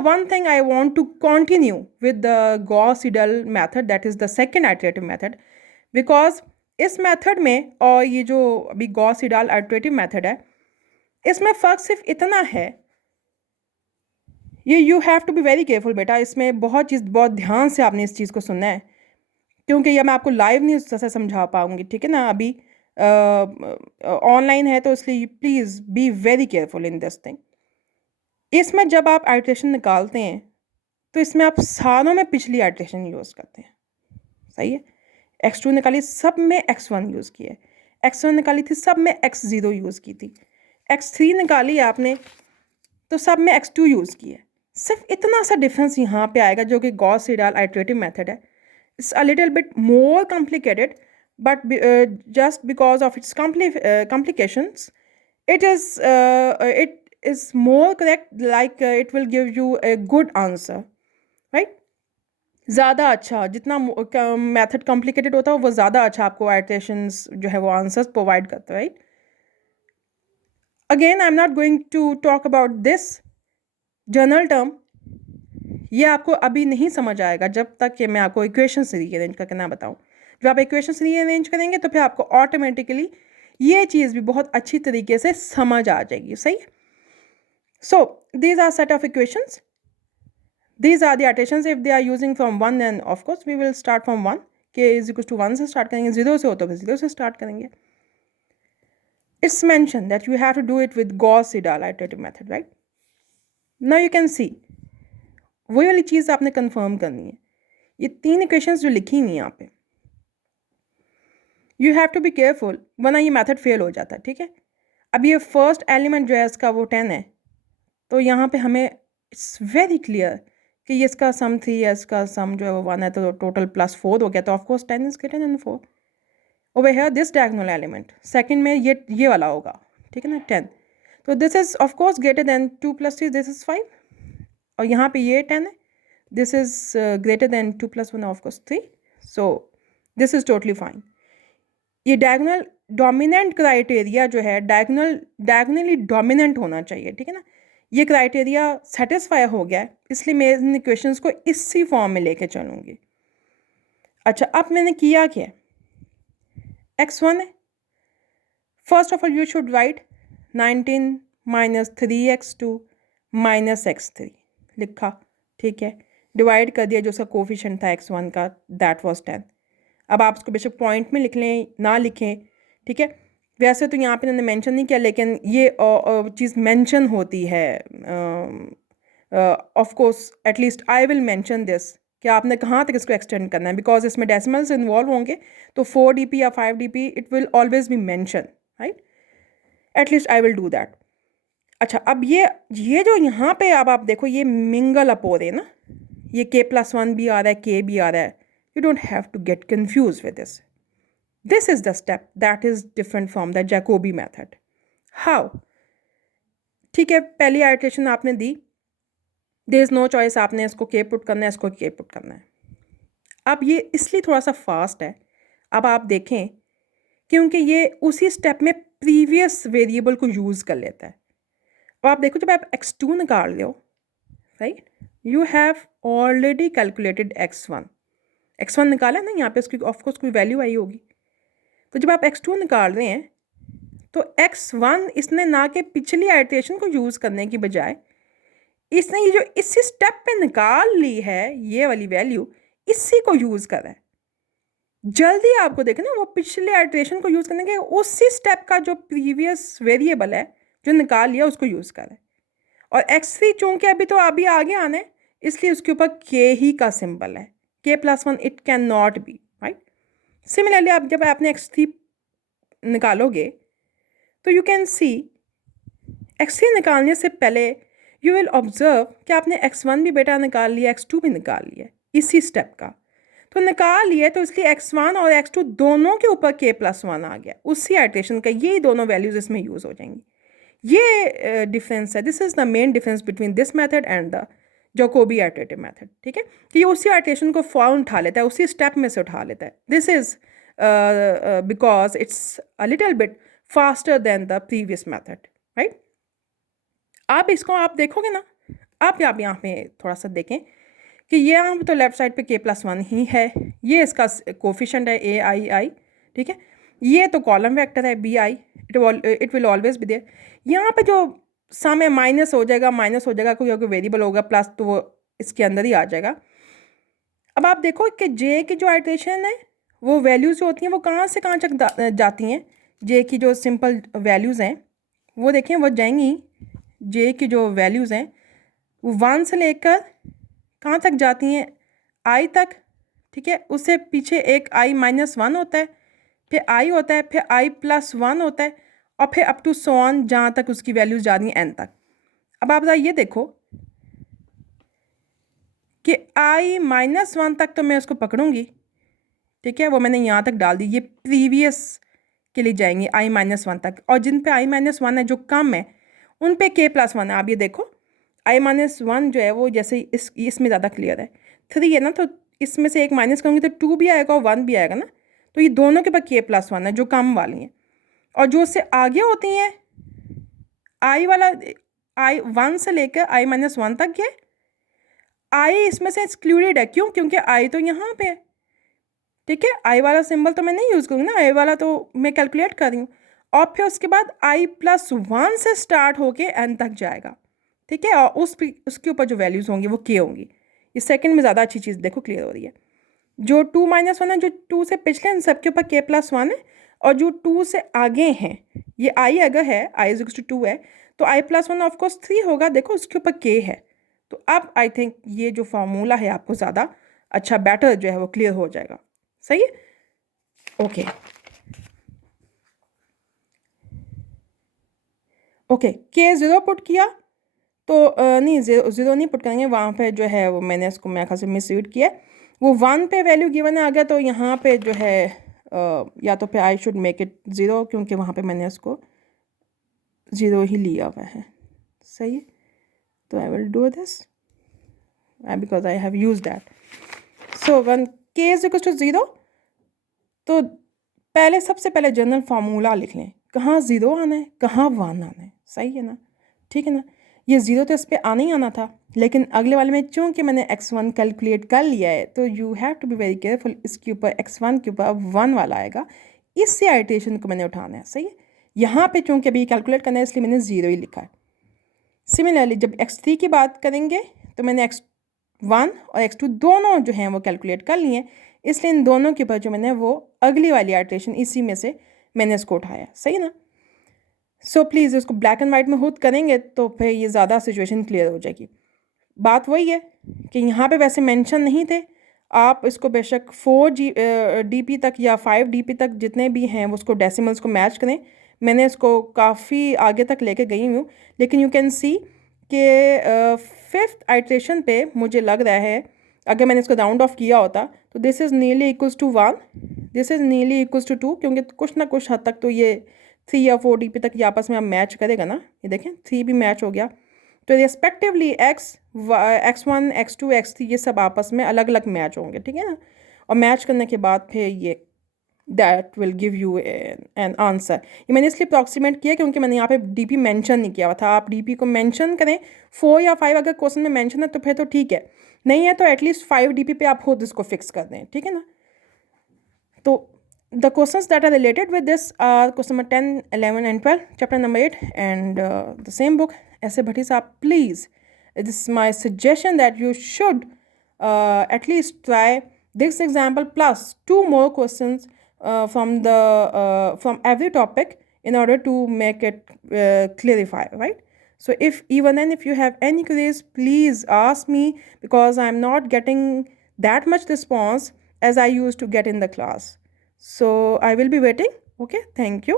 one thing I want to continue with the Gauss-Seidel method, that is the second iterative method, because इस method में और ये जो अभी गॉस-सीडेल iterative मेथड है, इसमें फ़र्क सिर्फ इतना है, ये you have to be very careful बेटा, इसमें बहुत ध्यान से आपने इस चीज़ को सुनना है, क्योंकि ये मैं आपको लाइव नहीं उससे समझा पाऊंगी, ठीक है ना। अभी ऑनलाइन है तो इसलिए please be very careful in this thing. इसमें जब आप आइट्रेशन निकालते हैं तो इसमें आप सारों में पिछली आइट्रेशन यूज़ करते हैं, सही है। x2 निकाली, सब में x1 यूज़ किया है, x1 निकाली थी, सब में x0 यूज़ की थी, x3 निकाली आपने तो सब में x2 यूज़ किया है। सिर्फ इतना सा डिफरेंस यहाँ पे आएगा जो कि गॉस-सीडेल आइट्रेटिव मेथड है। It's a little bit more complicated, but just because of its complications, it is more correct, like it will give you a good answer, right? ज़्यादा अच्छा, जितना मेथड कॉम्प्लिकेटेड होता है वो ज़्यादा अच्छा आपको आइट्रेशंस जो है वो आंसर्स प्रोवाइड करता है, right. Again I am not going to talk about this general term, ये आपको अभी नहीं समझ आएगा जब तक कि मैं आपको इक्वेशंस रीअरेंज करके ना बताऊँ। जब आप इक्वेशंस रीअरेंज करेंगे तो फिर आपको ऑटोमेटिकली ये चीज़ भी बहुत अच्छी तरीके से समझ आ जाएगी, सही। So these are set of equations, these are the iterations if they are using from 1, then of course we will start from 1, k is equals to 1 से start करेंगे, 0 से हो तो फिर 0 से start करेंगे। It's mentioned that you have to do it with Gauss-Seidel iterative method, right? Now you can see वही वाली चीज़ आपने कंफर्म करनी है, ये 3 इक्वेशंस जो लिखी हुई हैं यहाँ पे, you have to be careful वरना ये मेथड फेल हो जाता है, ठीक है। अब ये फर्स्ट एलिमेंट जो है इसका वो 10 है, तो यहाँ पे हमें इट्स वेरी क्लियर कि ये इसका सम 3 है, इसका सम जो है वो 1 है, तो टोटल +4 हो गया, तो of course 10 is greater than 4। Over here this diagonal element second में ये वाला होगा, ठीक है ना, 10, तो this is of course greater than 2 + 3, this is 5, और यहाँ पे ये 10 है, this is greater than 2 + 1 of course 3, so this is totally fine. ये डायगोनल डोमिनेंट क्राइटेरिया जो है डायगोनली डोमिनेंट होना चाहिए, ठीक है ना। ये क्राइटेरिया सेटिस्फाई हो गया है, इसलिए मैं इन इक्वेशंस को इसी फॉर्म में लेके चलूँगी। अच्छा, अब मैंने किया क्या, x1 है, first of all you should write 19 - 3x2 - x3 लिखा, ठीक है, डिवाइड कर दिया, जो उसका कोफिशिएंट था x1 का, दैट वाज 10। अब आप उसको बेशक पॉइंट में लिख लें ना लिखें, ठीक है, वैसे तो यहाँ पे मैंने मेंशन नहीं किया, लेकिन ये चीज़ मेंशन होती है, of course at least I will mention this कि आपने कहाँ तक इसको एक्सटेंड करना है, बिकॉज इसमें डेसिमल्स इन्वॉल्व होंगे, तो 4 dp या 5 dp it will always be mention, right, at least I will do that. अच्छा, अब ये जो यहाँ पे अब आप देखो ये मिंगल अप हो रहे हैं ना, ये k+1 भी आ रहा है, k भी आ रहा है, you don't have to get confused with this. This is the step that is different from the Jacobi method. How? ठीक है, पहली आइट्रेशन आपने दी, there is no choice, आपने इसको k पुट करना है, इसको k पुट करना है। अब ये इसलिए थोड़ा सा फास्ट है, अब आप देखें, क्योंकि ये उसी स्टेप में प्रीवियस वेरिएबल को यूज़ कर लेता है। अब आप देखो, जब आप x2 निकाल रहे हो, right, you have already calculated x1 निकाला ना, यहाँ पे उसकी ऑफकोर्स कोई वैल्यू आई होगी, तो जब आप x2 निकाल रहे हैं तो x1 इसने ना कि पिछली आइट्रेशन को यूज़ करने की बजाय इसने ये जो इसी स्टेप पे निकाल ली है ये वाली वैल्यू, इसी को यूज़ कर रहा है। जल्दी आपको देखें ना, वो पिछले आइट्रेशन को यूज़ करने के उसी स्टेप का जो प्रीवियस वेरिएबल है जो निकाल लिया उसको यूज़ कर रहा है, और x3 चूँकि अभी आगे आना है, इसलिए उसके ऊपर k ही का सिंबल है, k+1 it can not be, right. Similarly आप जब आपने x3 निकालोगे तो यू कैन सी x3 निकालने से पहले यू विल ऑब्जर्व कि आपने x1 भी बेटा निकाल लिया, x2 भी निकाल लिया इसी स्टेप का, तो निकाल लिया, तो इसलिए x1 और x2 दोनों के ऊपर k+1 आ गया उसी आइट्रेशन का, यही दोनों वैल्यूज इसमें यूज़ हो जाएंगी। ये डिफरेंस है, this is the main difference between this method and the Jacobi iterative method, ठीक है, कि ये उसी आइट्रेशन को फॉर्म उठा लेता है, उसी स्टेप में से उठा लेता है। This is because it's a little bit faster than the previous method, right. आप इसको आप देखोगे ना, आप यहाँ पे थोड़ा सा देखें कि ये यहाँ पे तो लेफ्ट साइड पे k+1 ही है, ये इसका कोफिशेंट है ai, ठीक है। ये तो कॉलम वेक्टर है bi, it will always be there. यहाँ पे जो सम है माइनस हो जाएगा, कोई अगर वेरिएबल होगा प्लस तो वो इसके अंदर ही आ जाएगा। अब आप देखो कि जे की जो आइट्रेशन है वो वैल्यूज़ जो होती हैं वो कहाँ से कहाँ तक जाती हैं। जे की जो सिंपल वैल्यूज़ हैं वो देखें, वो जाएंगी, जे की जो वैल्यूज़ हैं वो 1 से लेकर कहाँ तक जाती हैं, आई तक, ठीक है। उससे पीछे एक i-1 होता है, फिर i होता है, फिर i+1 होता है, और फिर अप टू सो ऑन जहाँ तक उसकी वैल्यूज़ जा रही हैं n तक। अब आप ये देखो कि i-1 तक तो मैं उसको पकड़ूंगी, ठीक है, वो मैंने यहाँ तक डाल दी, ये प्रीवियस के लिए जाएंगे i-1 तक, और जिन पे i-1 है जो कम है उन पे k+1 है। आप ये देखो i-1 जो है वो जैसे इसमें ज़्यादा क्लियर है, 3 है ना, तो इसमें से एक माइनस करूँगी तो 2 भी आएगा और 1 भी आएगा ना, तो ये दोनों के पास k+1 है जो कम वाली हैं। और जो उससे आगे होती हैं i वाला i1 से लेकर i-1 तक है, i इसमें से एक्सक्लूडेड है, क्यों, क्योंकि i तो यहाँ पे है, ठीक है। आई वाला सिंबल तो मैं नहीं यूज़ करूँगी ना, आई वाला तो मैं कैलकुलेट कर रही हूँ। और फिर उसके बाद i+1 से स्टार्ट होके n तक जाएगा, ठीक है, और उसके ऊपर जो वैल्यूज़ होंगी वो k होंगी। इस सेकंड में ज़्यादा अच्छी चीज़ देखो क्लियर हो रही है। जो 2-1 है, जो 2 से पिछले हैं सबके ऊपर k+1 है, और जो 2 से आगे हैं, ये i अगर है i=2 है तो i+1 ऑफकोर्स 3 होगा, देखो उसके ऊपर k है। तो अब आई थिंक ये जो फार्मूला है आपको ज़्यादा अच्छा बेटर जो है वो क्लियर हो जाएगा, सही है। ओके ओके, के 0 पुट किया तो नहीं, ज़ीरो नहीं पुट करेंगे, वहाँ पे जो है वो मैंने इसको मेरे ख्याल से मिसरीड किया, वो 1 पे वैल्यू गिवन है आ गया, तो यहाँ पे जो है या तो फिर आई शुड मेक इट 0, क्योंकि वहाँ पे मैंने इसको 0 ही लिया हुआ है, सही है। तो I will do this because I have use that. So one k=0, तो पहले सबसे पहले जनरल फार्मूला लिख लें, कहाँ 0 आना है, कहाँ 1 आना है, सही है ना, ठीक है ना। ये 0 तो इस पर आना ही आना था, लेकिन अगले वाले में चूँकि मैंने x1 कैलकुलेट कर लिया है तो you have to be very careful, इसके ऊपर x1 के ऊपर 1 वाला आएगा, इससे आइट्रेशन को मैंने उठाना है, सही है। यहाँ पे चूँकि अभी कैलकुलेट करना है इसलिए मैंने 0 ही लिखा है। सिमिलरली जब x3 की बात करेंगे तो मैंने x1 और x2 दोनों जो हैं वो कैलकुलेट कर लिए, इसलिए इन दोनों के ऊपर जो मैंने वो अगली वाली आइट्रेशन इसी में से मैंने इसको उठाया, सही ना। सो प्लीज़ इसको ब्लैक एंड वाइट में खुद करेंगे तो फिर ये ज़्यादा सिचुएशन क्लियर हो जाएगी। बात वही है कि यहाँ पे वैसे मेंशन नहीं थे, आप इसको बेशक 4 DP तक या 5 DP तक जितने भी हैं वो उसको डेसिमल्स को मैच करें। मैंने इसको काफ़ी आगे तक लेके गई हूँ, लेकिन यू कैन सी कि 5th आइट्रेशन पे मुझे लग रहा है अगर मैंने इसको राउंड ऑफ किया होता तो this is nearly equals to 1, this is nearly equals to 2, क्योंकि कुछ ना कुछ हद तक तो ये 3 या 4 DP तक ये आपस में आप मैच करेगा ना। ये देखें 3 भी मैच हो गया, तो रिस्पेक्टिवली x1 x2 x3 ये सब आपस में अलग अलग मैच होंगे, ठीक है ना। और मैच करने के बाद फिर ये that will give you an answer. ये मैंने इसलिए अप्रॉक्सीमेट किया क्योंकि मैंने यहाँ पे DP मेंशन नहीं किया हुआ था। आप DP को मेंशन करें, 4 या 5 अगर क्वेश्चन में मेंशन है तो फिर तो ठीक है, नहीं है तो एटलीस्ट 5 DP पे आप खुद इसको फिक्स कर दें, ठीक है ना। तो the questions that are related with this are question number 10, 11 and 12, chapter number 8 and the same book, S.A. Bhatti Saab. Please, this is my suggestion that you should at least try this example plus 2 more questions from every topic in order to make it clarify, right? So if even then if you have any queries, please ask me, because I'm not getting that much response as I used to get in the class. So I will be waiting. Okay, thank you.